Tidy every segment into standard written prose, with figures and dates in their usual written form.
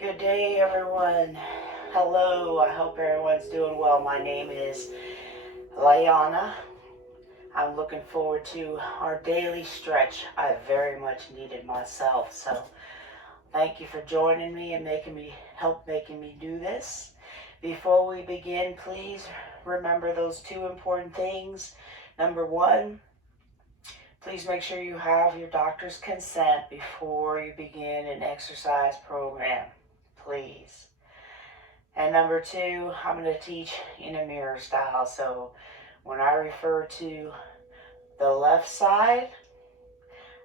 Good day, everyone. Hello, I hope everyone's doing well. My name is Layana. I'm looking forward to our daily stretch. I very much needed myself, so thank you for joining me and making me do this. Before we begin, please remember those two important things. Number one, please make sure you have your doctor's consent before you begin an exercise program. Please. And number two, I'm going to teach in a mirror style. So when I refer to the left side,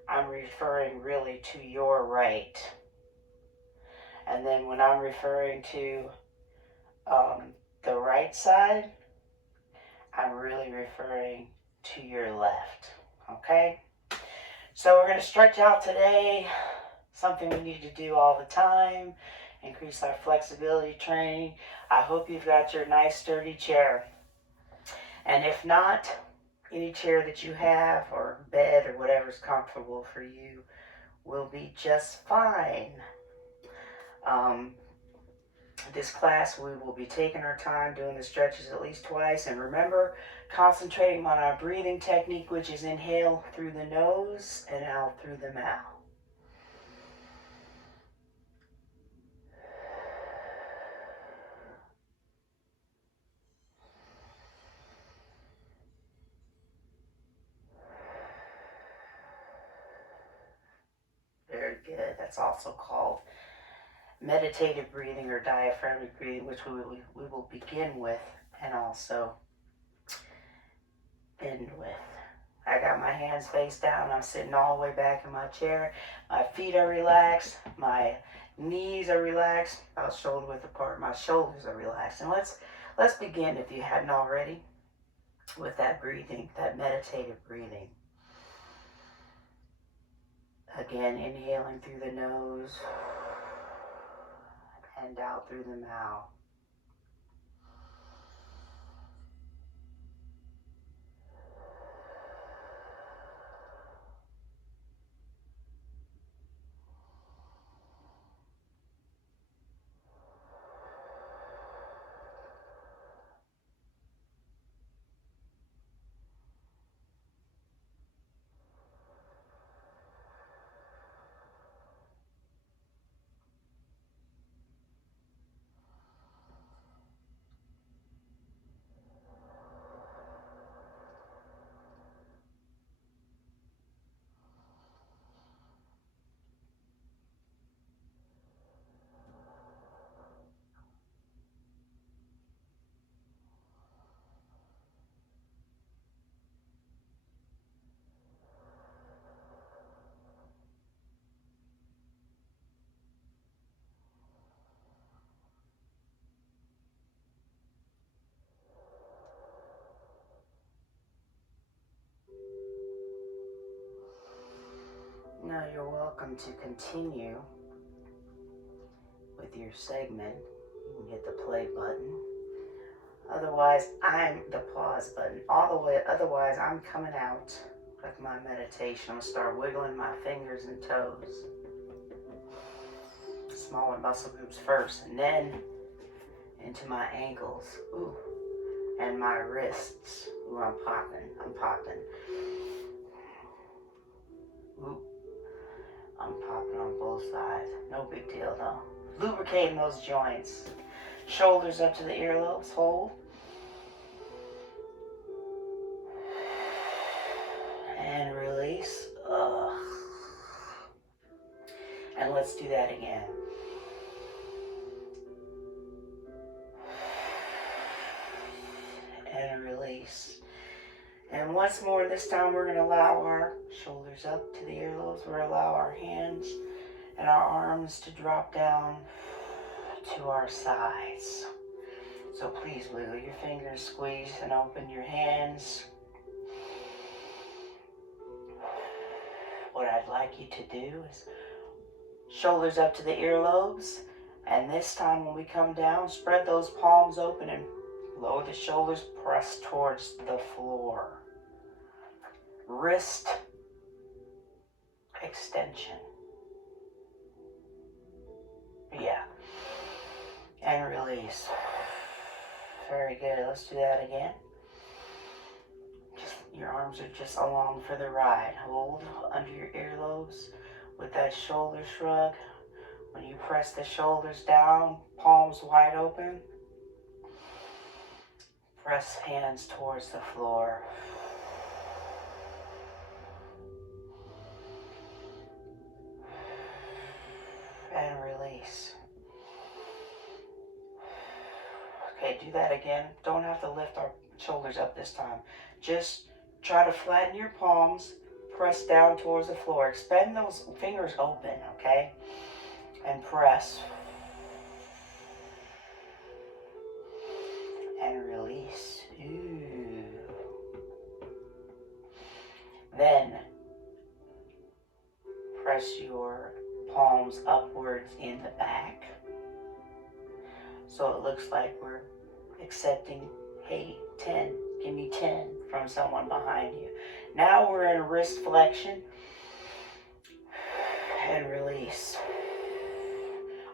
I'm referring really to your right. And then when I'm referring to the right side, I'm really referring to your left. Okay? So we're going to stretch out today, something we need to do all the time, increase our flexibility training. I hope you've got your nice sturdy chair. And if not, any chair that you have or bed or whatever's comfortable for you will be just fine. This class, we will be taking our time doing the stretches at least twice. And remember, concentrating on our breathing technique, which is inhale through the nose and out through the mouth. Very good. That's also called meditative breathing or diaphragmatic breathing, which we will begin with and also end with. I got my hands face down. I'm sitting all the way back in my chair. My feet are relaxed. My knees are relaxed. About shoulder width apart. My shoulders are relaxed. And let's begin, if you hadn't already, with that breathing, that meditative breathing. Again, inhaling through the nose and out through the mouth. Now you're welcome to continue with your segment. You can hit the play button. Otherwise, I'm the pause button. Otherwise, I'm coming out with my meditation. I'm going to start wiggling my fingers and toes. Smaller muscle groups first, and then into my ankles. Ooh. And my wrists. Ooh, I'm popping. Ooh. I'm popping on both sides. No big deal though. Lubricating those joints. Shoulders up to the earlobes. Hold. And release. And let's do that again. And release. And once more, this time we're going to allow our shoulders up to the earlobes. We're going to allow our hands and our arms to drop down to our sides. So please wiggle your fingers, squeeze and open your hands. What I'd like you to do is shoulders up to the earlobes. And this time when we come down, spread those palms open and lower the shoulders, press towards the floor. Wrist extension. Yeah. release. Very good. Let's do that again. Your arms are just along for the ride. Hold under your earlobes with that shoulder shrug. When you press the shoulders down, palms wide open, press hands towards the floor. And release. Okay, do that again. Don't have to lift our shoulders up this time. Just try to flatten your palms, press down towards the floor. Extend those fingers open, okay? And press. And release. Ooh. Then, press your palms upwards in the back. So it looks like we're accepting, hey, 10, give me 10 from someone behind you. Now we're in wrist flexion and release.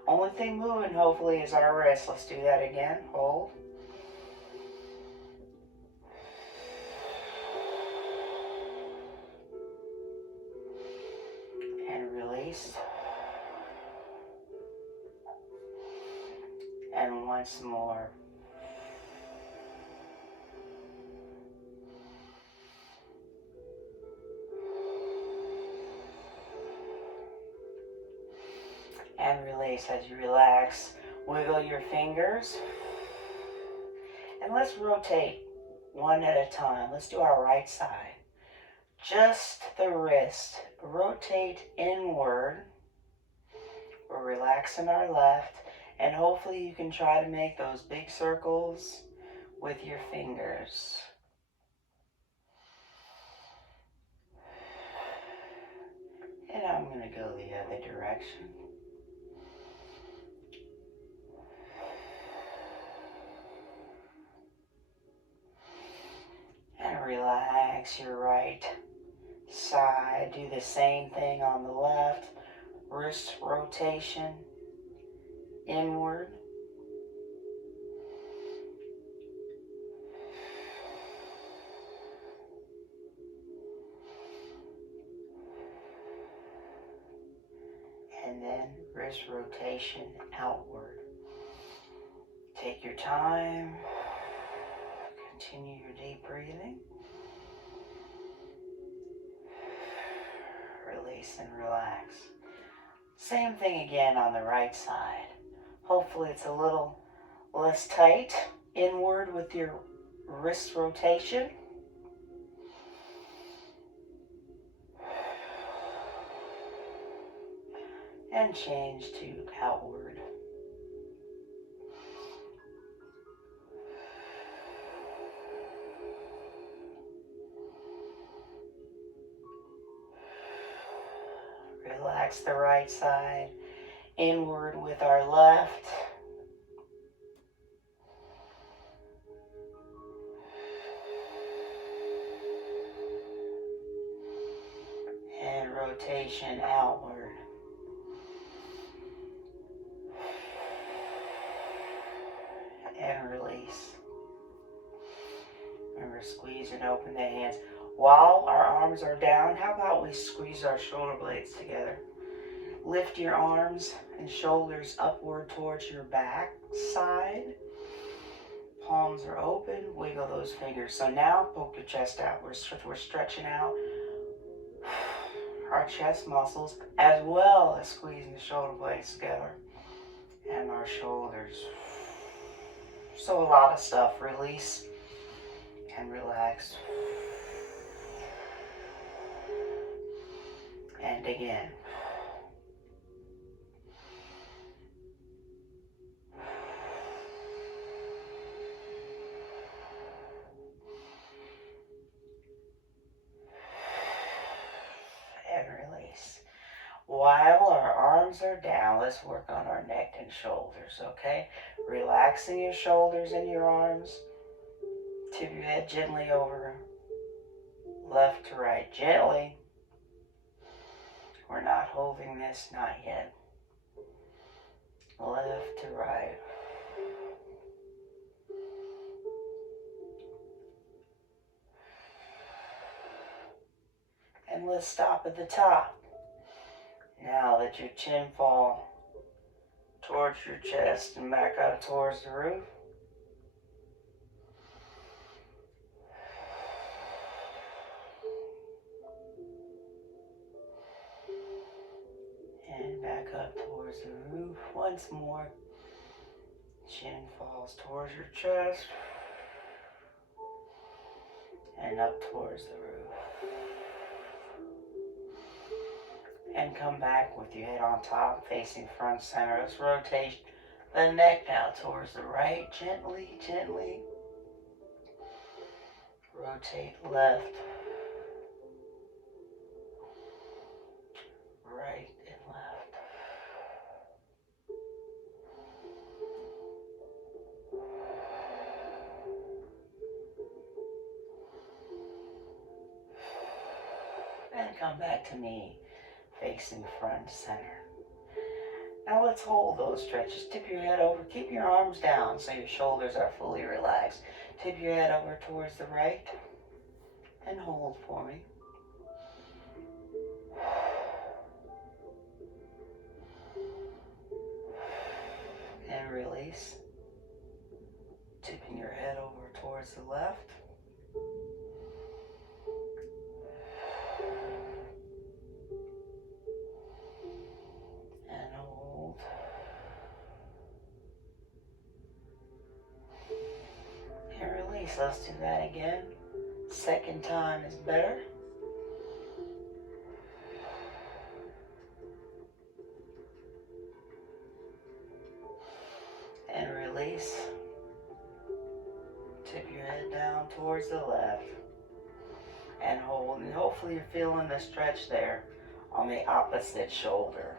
Only thing moving, hopefully, is our wrist. Let's do that again. Hold. And release. And once more. And release as you relax. Wiggle your fingers. And let's rotate one at a time. Let's do our right side. Just the wrist. Rotate inward. We're relaxing our left. And hopefully you can try to make those big circles with your fingers. And I'm going to go the other direction. And relax your right side. Do the same thing on the left. Wrist rotation inward. And then wrist rotation outward. Take your time. Continue your deep breathing. Release and relax. Same thing again on the right side. Hopefully it's a little less tight. Inward with your wrist rotation. And change to outward. Relax the right side. Inward with our left. And rotation outward. And release. Remember, squeeze and open the hands. While our arms are down, how about we squeeze our shoulder blades together? Lift your arms and shoulders upward towards your back side. Palms are open. Wiggle those fingers. So now, poke your chest out. We're stretching out our chest muscles as well as squeezing the shoulder blades together. And our shoulders. So a lot of stuff. Release and relax. And again. And release. While our arms are down, let's work on our neck and shoulders, okay? Relaxing your shoulders and your arms. Tip your head gently over left to right. Gently. We're not holding this, not yet. Left to right. let's stop at the top. Now let your chin fall towards your chest and back up towards the roof. And back up towards the roof once more. Chin falls towards your chest and up towards the roof. And come back with your head on top, facing front center. Let's rotate the neck now towards the right, gently, gently. Rotate left, right, and left. And come back to me, facing front center. Now let's hold those stretches. Tip your head over, keep your arms down so your shoulders are fully relaxed. Tip your head over towards the right and hold for me. And release. Tipping your head over towards the left. And hold. And release. Let's do that again. Second time is better. And release. Tip your head down towards the left. And hold. And hopefully you're feeling the stretch there on the opposite shoulder.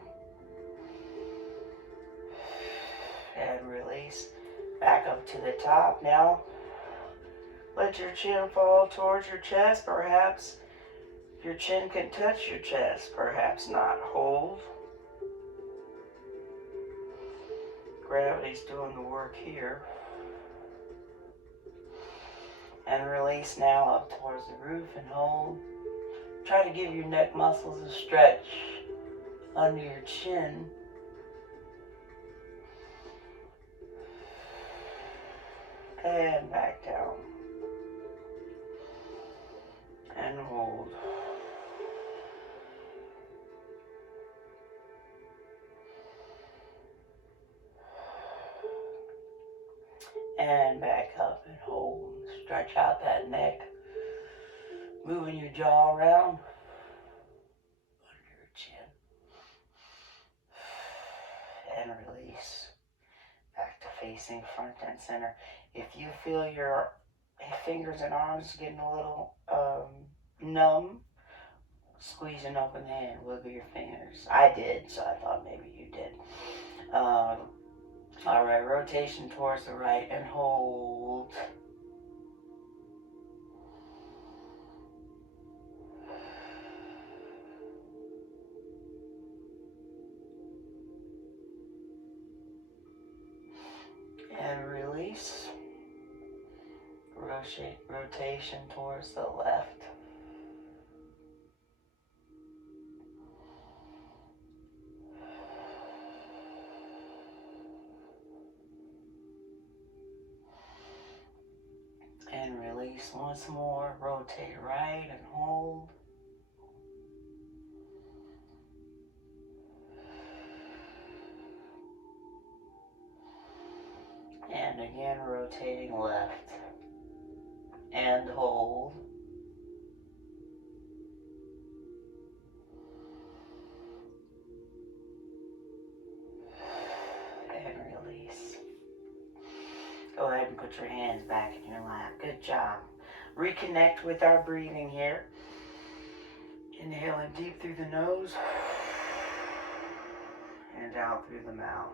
And release. Back up to the top now. Let your chin fall towards your chest. Perhaps your chin can touch your chest. Perhaps not. Hold. Gravity's doing the work here. And release now up towards the roof and hold. Try to give your neck muscles a stretch under your chin. And back down. And hold. And back up and hold. Stretch out that neck. Moving your jaw around under your chin. And release. Back to facing front and center. If you feel your fingers and arms getting a little numb, squeeze an open hand, wiggle your fingers. I did, so I thought maybe you did. All right, rotation towards the right and hold. And release. Rotation towards the left. And release once more. Rotate right and hold. And again, rotating left. And hold. And release. Go ahead and put your hands back in your lap. Good job. Reconnect with our breathing here. Inhaling deep through the nose. And out through the mouth.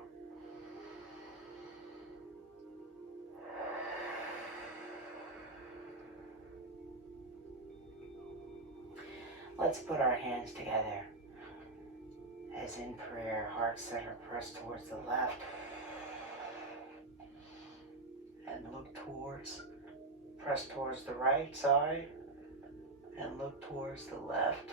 Let's put our hands together. As in prayer, heart center pressed towards the left. And look towards, press towards the right side. And look towards the left.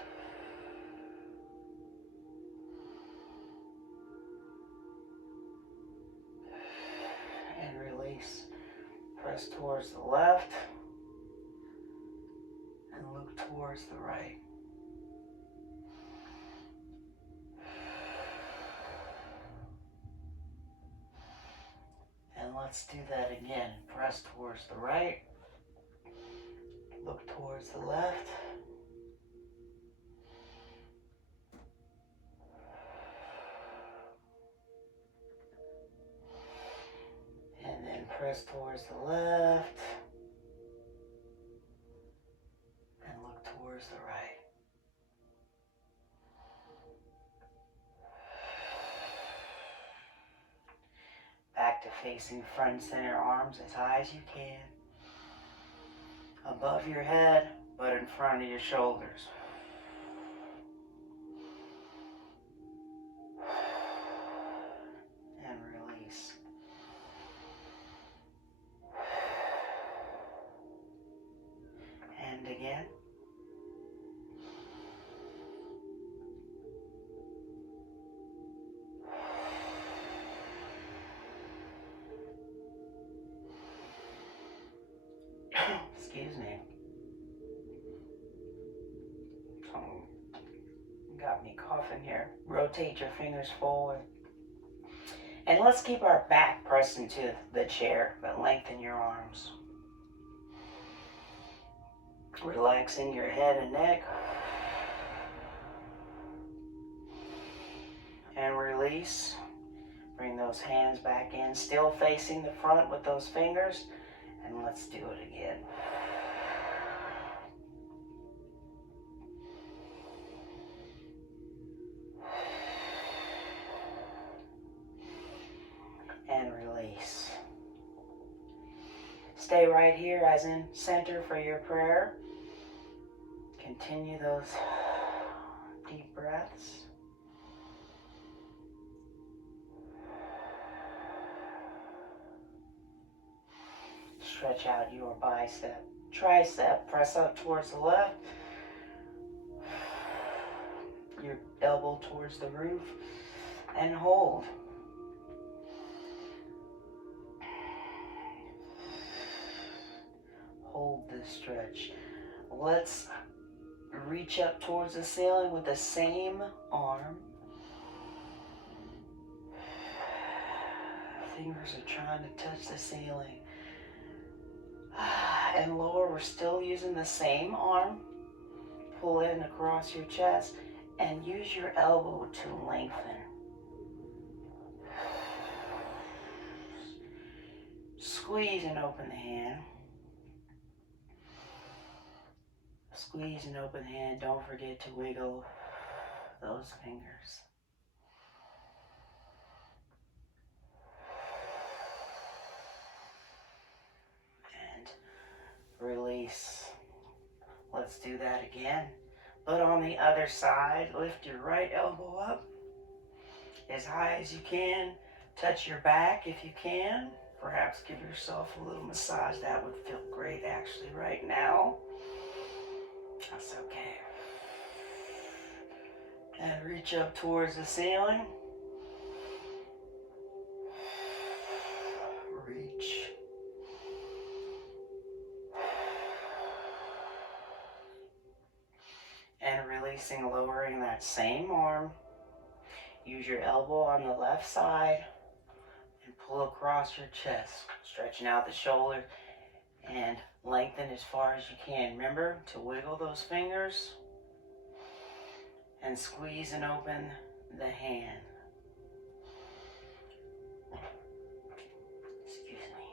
Press towards the left and look towards the right. And let's do that again. Press towards the right, look towards the left. And then press towards the left and look towards the right. Back to facing front center, arms as high as you can. Above your head, but in front of your shoulders. And release. And again. Excuse me. Something got me coughing here. Rotate your fingers forward. And let's keep our back pressed into the chair, but lengthen your arms. Relaxing your head and neck. And release. Bring those hands back in, still facing the front with those fingers. And let's do it again. And release. Stay right here as in center for your prayer. Continue those deep breaths. Stretch out your bicep, tricep, press up towards the left. Your elbow towards the roof and hold. Hold this stretch. Let's reach up towards the ceiling with the same arm. Fingers are trying to touch the ceiling. And lower, we're still using the same arm. Pull in across your chest and use your elbow to lengthen. Squeeze and open the hand. Squeeze and open the hand. Don't forget to wiggle those fingers. Release. Let's do that again. But on the other side, lift your right elbow up as high as you can. Touch your back if you can. Perhaps give yourself a little massage. That would feel great actually right now. That's okay. And reach up towards the ceiling. Reach. And releasing, lowering that same arm. Use your elbow on the left side and pull across your chest, stretching out the shoulder and lengthen as far as you can. Remember to wiggle those fingers and squeeze and open the hand. Excuse me.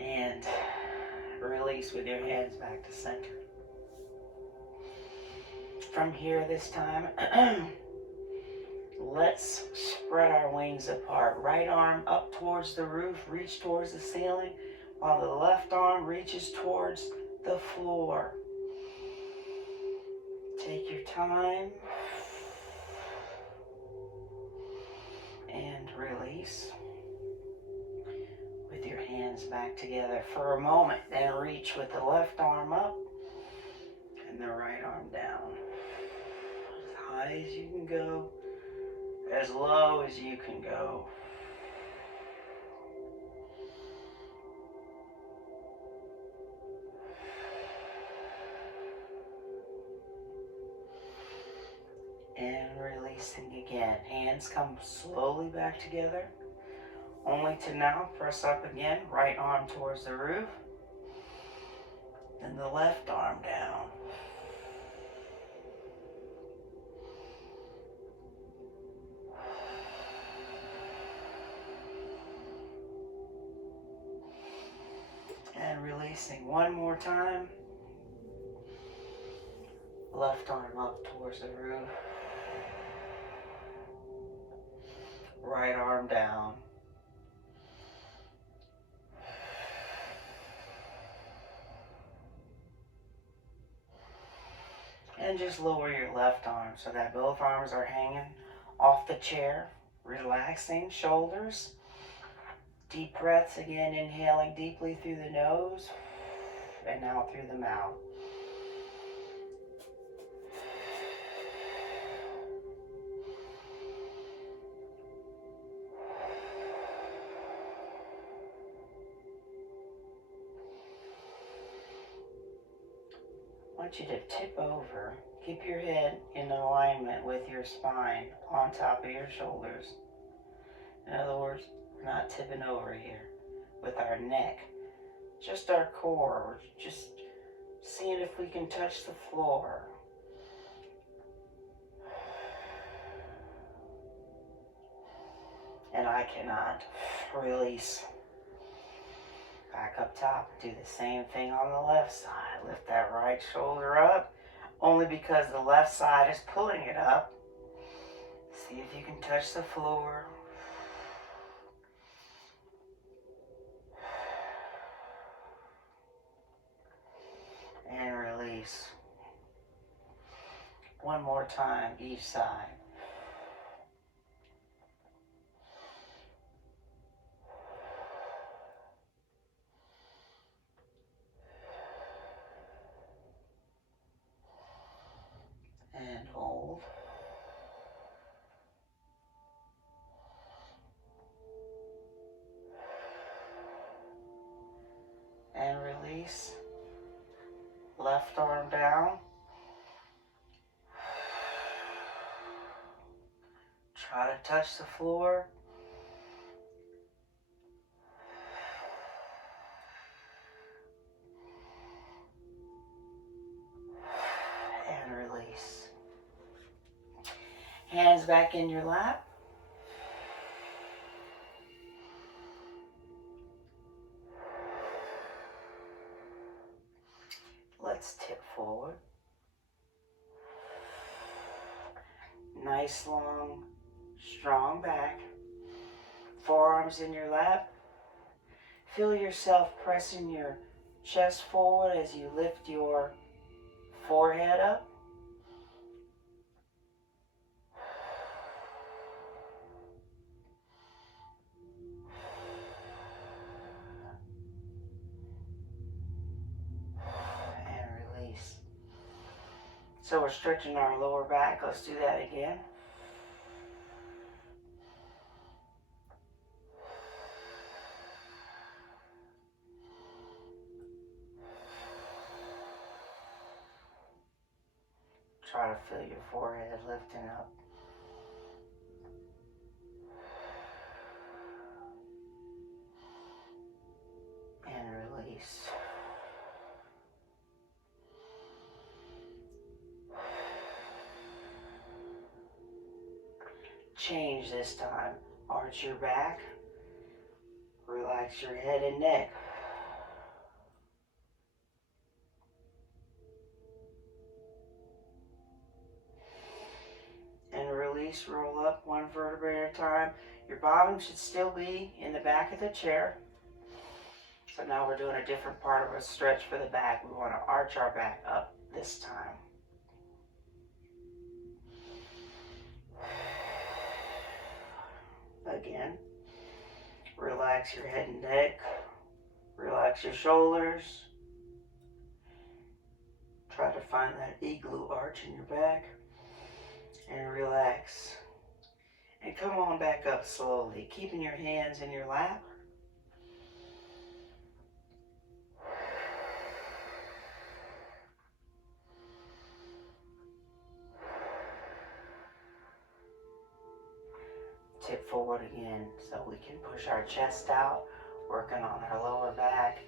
And release with your hands back to center. From here this time, let's spread our wings apart. Right arm up towards the roof, reach towards the ceiling, while the left arm reaches towards the floor. Take your time and release with your hands back together for a moment. Then reach with the left arm up and the right arm down. As high as you can go. as low as you can go. And releasing again. Hands come slowly back together, only to now press up again. Right arm towards the roof, and the left arm down. And releasing one more time. Left arm up towards the roof. Right arm down. And just lower your left arm so that both arms are hanging off the chair. Relaxing shoulders. Deep breaths again, inhaling deeply through the nose and now through the mouth. I want you to tip over. Keep your head in alignment with your spine on top of your shoulders. In other words, we're not tipping over here with our neck. Just our core. We're just seeing if we can touch the floor. And I cannot. Release. Back up top. Do the same thing on the left side. Lift that right shoulder up, only because the left side is pulling it up. See if you can touch the floor. And release. One more time, each side. And hold. And release. Left arm down. Try to touch the floor. And release. Hands back in your lap. Let's tip forward. Nice, long, strong back. Forearms in your lap. Feel yourself pressing your chest forward as you lift your forehead up. And release. So we're stretching our lower back. Let's do that again. Try to feel your forehead lifting up. And release. Change this time. Arch your back. Relax your head and neck. And release, roll up one vertebrae at a time. Your bottom should still be in the back of the chair. So now we're doing a different part of a stretch for the back. We want to arch our back up this time. Again, relax your head and neck. Relax your shoulders. Try to find that igloo arch in your back. And relax. And come on back up slowly, keeping your hands in your lap. Tip forward again so we can push our chest out, working on our lower back.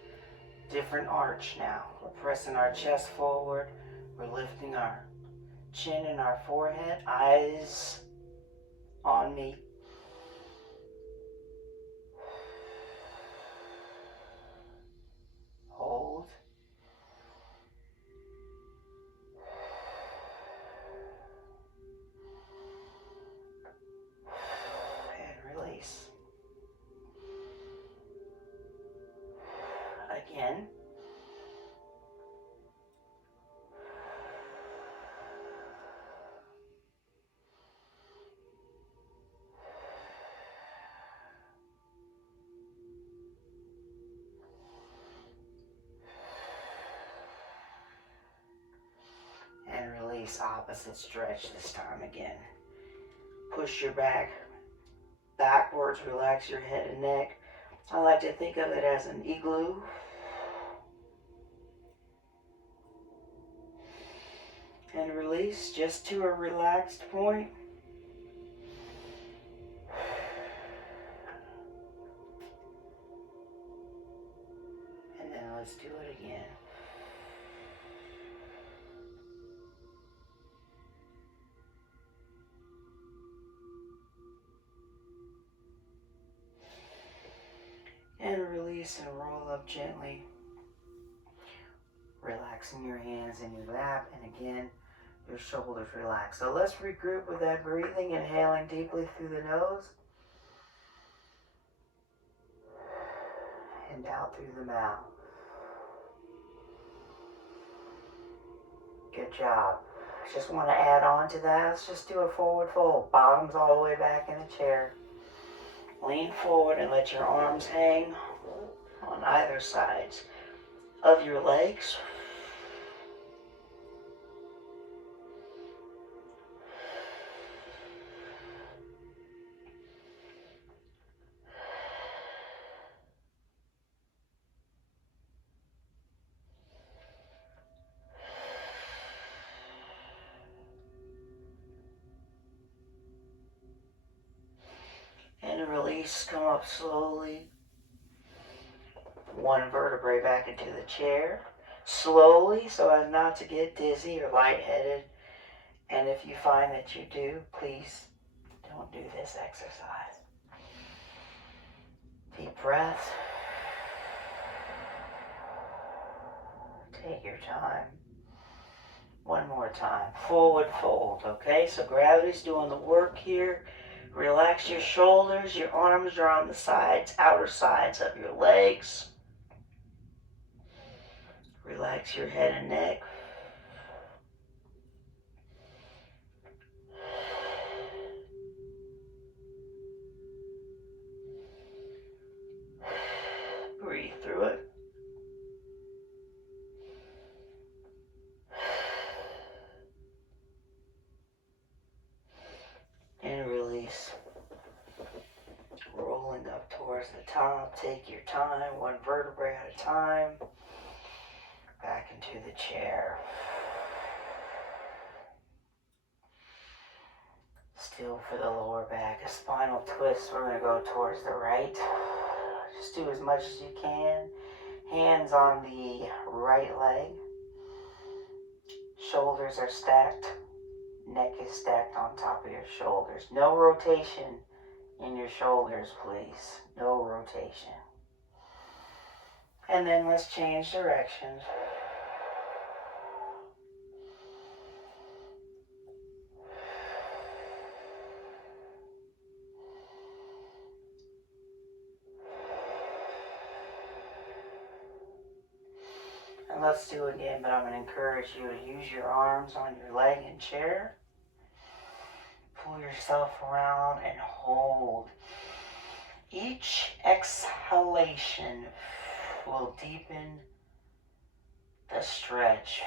Different arch now. We're pressing our chest forward. We're lifting our chin and our forehead, eyes on me. Hold. And release. Again. And release, opposite stretch this time again. Push your back backwards, relax your head and neck. I like to think of it as an igloo. And release just to a relaxed point. And then let's do it again. And release and roll up gently. Relaxing your hands in your lap, and again, your shoulders relax. So let's regroup with that breathing, inhaling deeply through the nose. And out through the mouth. Good job. Just want to add on to that. Let's just do a forward fold. Bottoms all the way back in the chair. Lean forward and let your arms hang on either sides of your legs. And release, come up slowly. One vertebrae back into the chair. Slowly, so as not to get dizzy or lightheaded. And if you find that you do, please don't do this exercise. Deep breath. Take your time. One more time. Forward fold, okay? So gravity's doing the work here. Relax your shoulders. Your arms are on the sides, outer sides of your legs. Relax your head and neck. Breathe through it. And release. Rolling up towards the top. Take your time, one vertebrae at a time. Back into the chair. Still for the lower back, a spinal twist. We're going to go towards the right. Just do as much as you can. Hands on the right leg. Shoulders are stacked. Neck is stacked on top of your shoulders. No rotation in your shoulders, please. No rotation. And then let's change directions. And let's do it again, but I'm going to encourage you to use your arms on your leg and chair. Pull yourself around and hold. Each exhalation will deepen the stretch.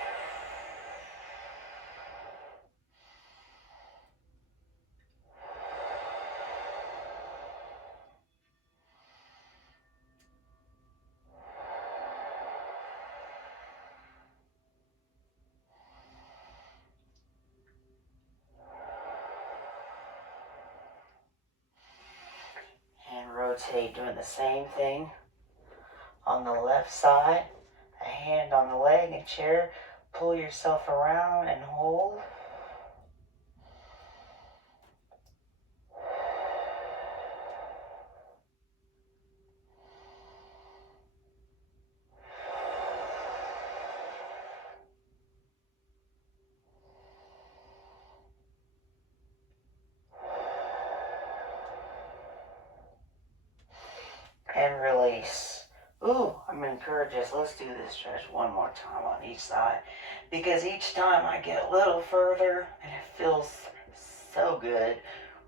rotate, doing the same thing on the left side. A hand on the leg and chair. Pull yourself around and hold. And release. Ooh, I'm going to encourage us. Let's do this stretch one more time on each side. Because each time I get a little further and it feels so good.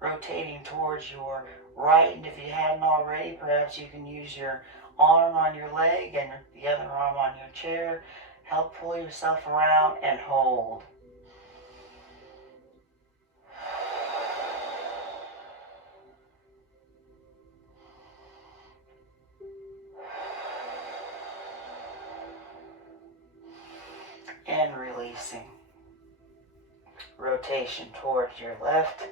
Rotating towards your right. And if you hadn't already, perhaps you can use your arm on your leg and the other arm on your chair. Help pull yourself around and hold. And releasing. Rotation towards your left.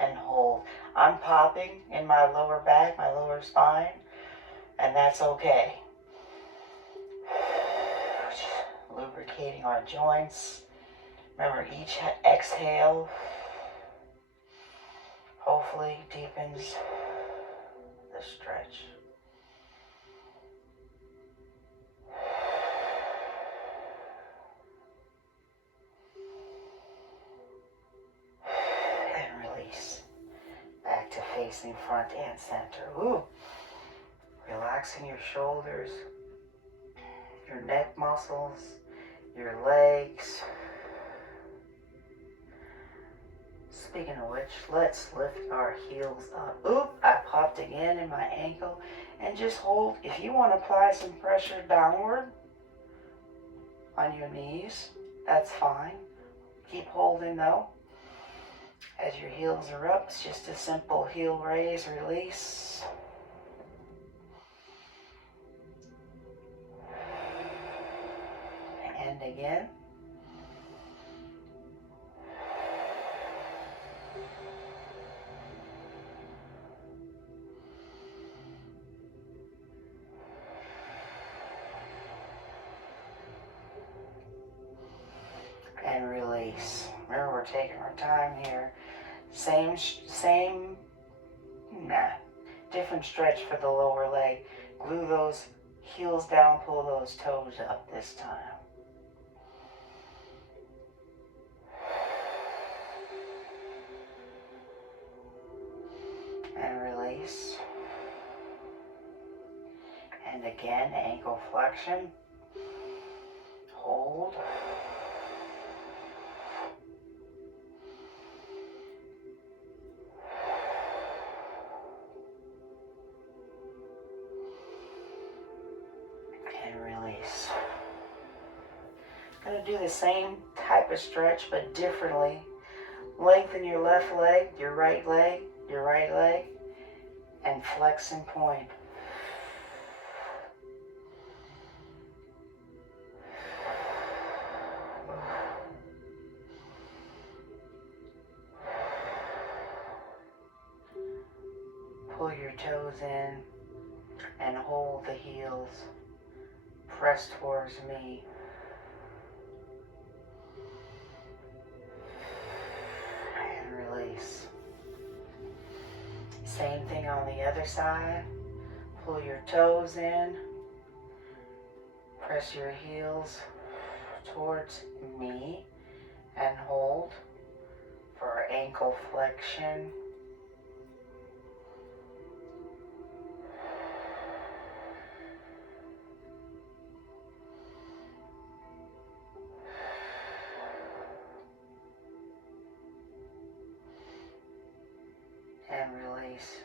And hold. I'm popping in my lower back, my lower spine, and that's okay. Lubricating our joints. Remember, each exhale hopefully deepens the stretch. Facing front and center. Ooh. Relaxing your shoulders, your neck muscles, your legs. Speaking of which, let's lift our heels up. Oop, I popped again in my ankle. And just hold. If you want to apply some pressure downward on your knees, that's fine. Keep holding though. As your heels are up, it's just a simple heel raise, release. And again. And release. Remember, we're taking our time here. Different stretch for the lower leg. Glue those heels down, pull those toes up this time. And release. And again, ankle flexion. Hold. Going to do the same type of stretch but differently. Lengthen your left leg, your right leg, and flex and point. Pull your toes in and hold the heels. Press towards me. And release. Same thing on the other side. Pull your toes in. Press your heels towards me and hold for ankle flexion. And release.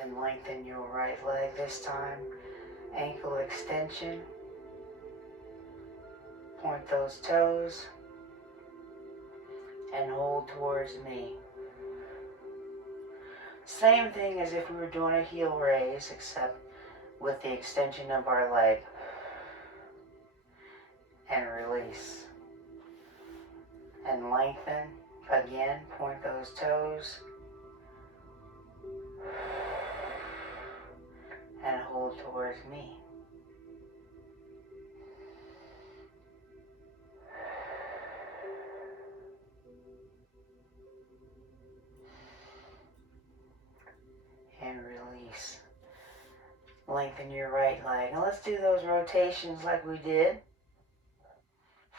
And lengthen your right leg this time. Ankle extension. Point those toes. And hold towards me. Same thing as if we were doing a heel raise, except with the extension of our leg. And release. And lengthen. Again, point those toes towards me. And release. Lengthen your right leg. And let's do those rotations like we did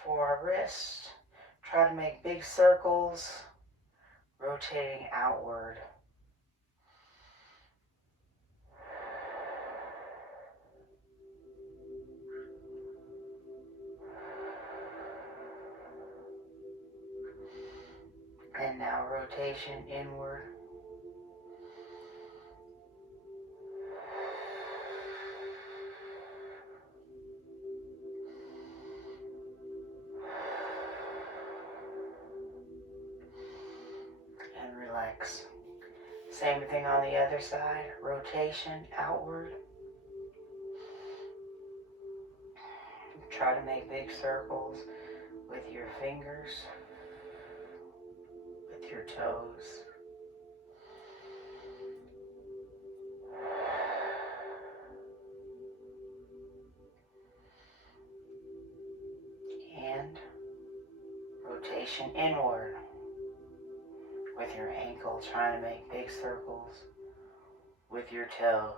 for our wrist. Try to make big circles, rotating outward. And now rotation inward. And relax. Same thing on the other side. Rotation outward. Try to make big circles with your fingers, with your toes. And rotation inward with your ankle, trying to make big circles with your toes.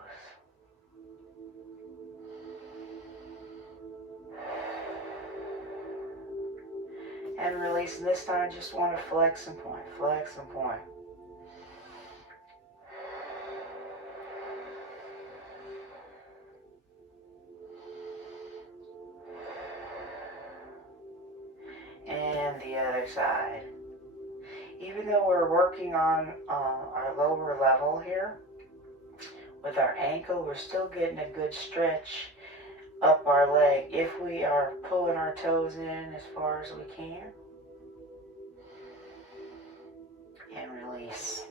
And release. And this time, just want to flex and point, flex and point. And the other side. Even though we're working on our lower level here, with our ankle, we're still getting a good stretch up our leg if we are pulling our toes in as far as we can. And release.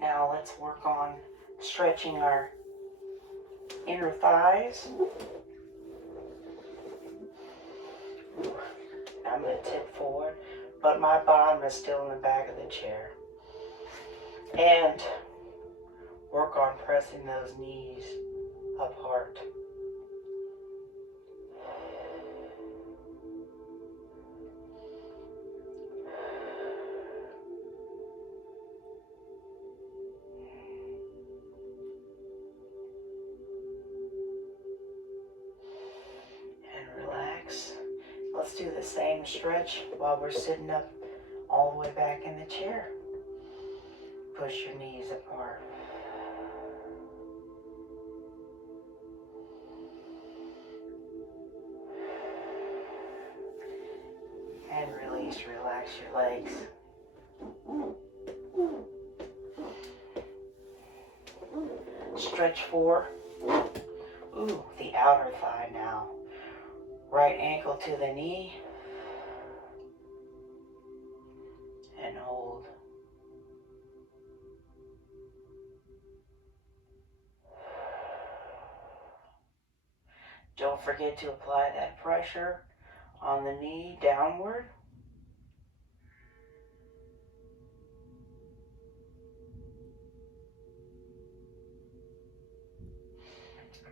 Now let's work on stretching our inner thighs. I'm going to tip forward, but my bottom is still in the back of the chair. And work on pressing those knees apart. And relax. Let's do the same stretch while we're sitting up all the way back in the chair. Push your knees apart. And release, relax your legs. Stretch forward. Ooh, the outer thigh now. Right ankle to the knee. And hold. Don't forget to apply that pressure on the knee downward.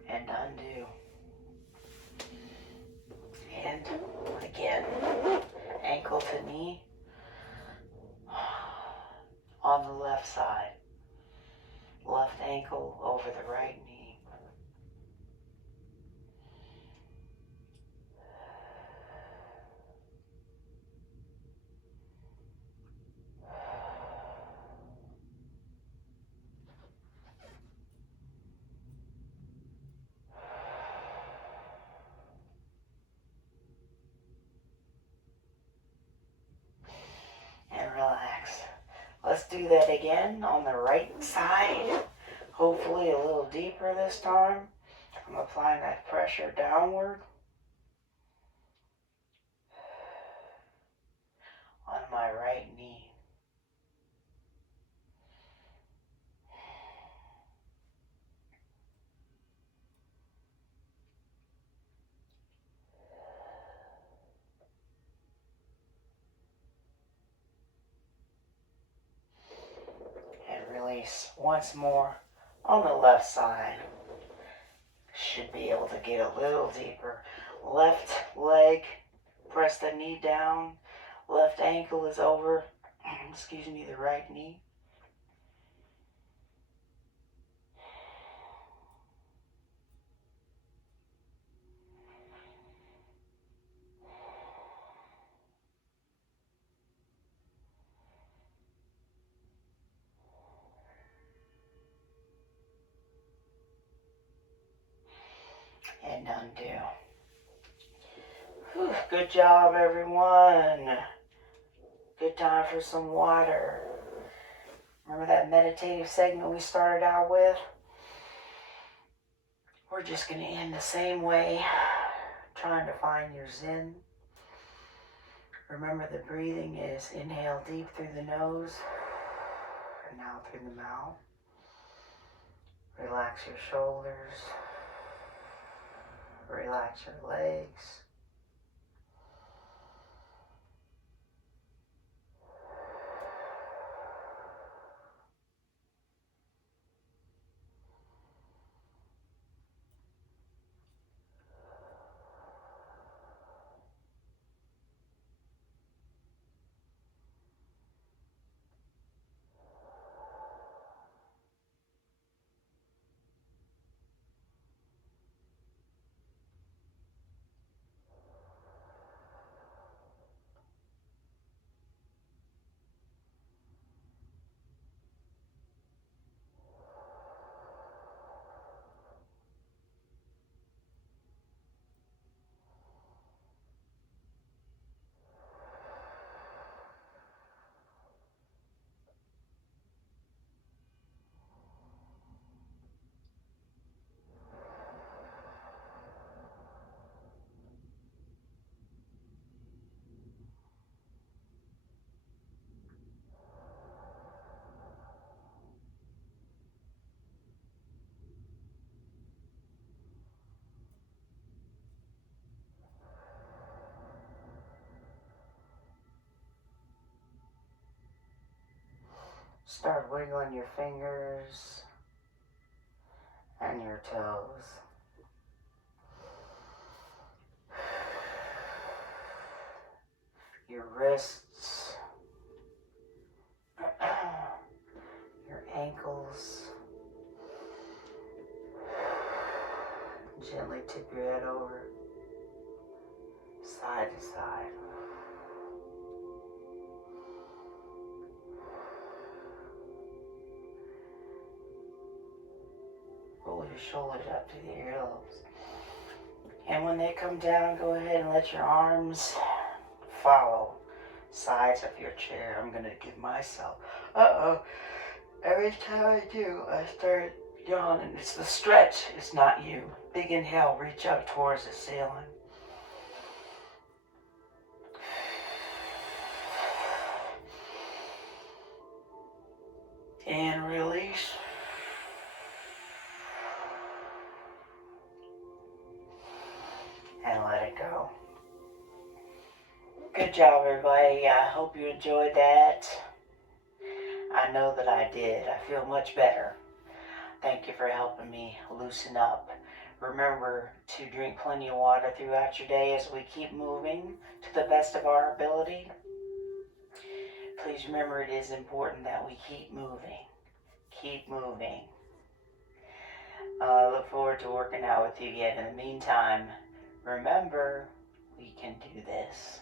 And undo. And again, ankle to knee on the left side. Left ankle over the right knee. And relax. Let's do that again on the right side. Hopefully a little deeper this time. I'm applying that pressure downward on my right knee. And release once more on the left side. Should be able to get a little deeper. Left leg, press the knee down. Left ankle is over, excuse me, the right knee. And undo. Whew, good job, everyone. Good time for some water. Remember that meditative segment we started out with? We're just going to end the same way, trying to find your zen. Remember, the breathing is inhale deep through the nose and out through the mouth. Relax your shoulders. Relax your legs. Start wiggling your fingers and your toes. Your wrists, your ankles. Gently tip your head over, side to side. Roll your shoulders up to the earlobes. And when they come down, go ahead and let your arms follow sides of your chair. I'm going to give myself, every time I do, I start yawning. It's the stretch, it's not you. Big inhale, reach up towards the ceiling. And release. And let it go. Good job, everybody. I hope you enjoyed that. I know that I did. I feel much better. Thank you for helping me loosen up. Remember to drink plenty of water throughout your day as we keep moving to the best of our ability. Please remember, it is important that we keep moving. Keep moving. I look forward to working out with you again. In the meantime, remember, we can do this.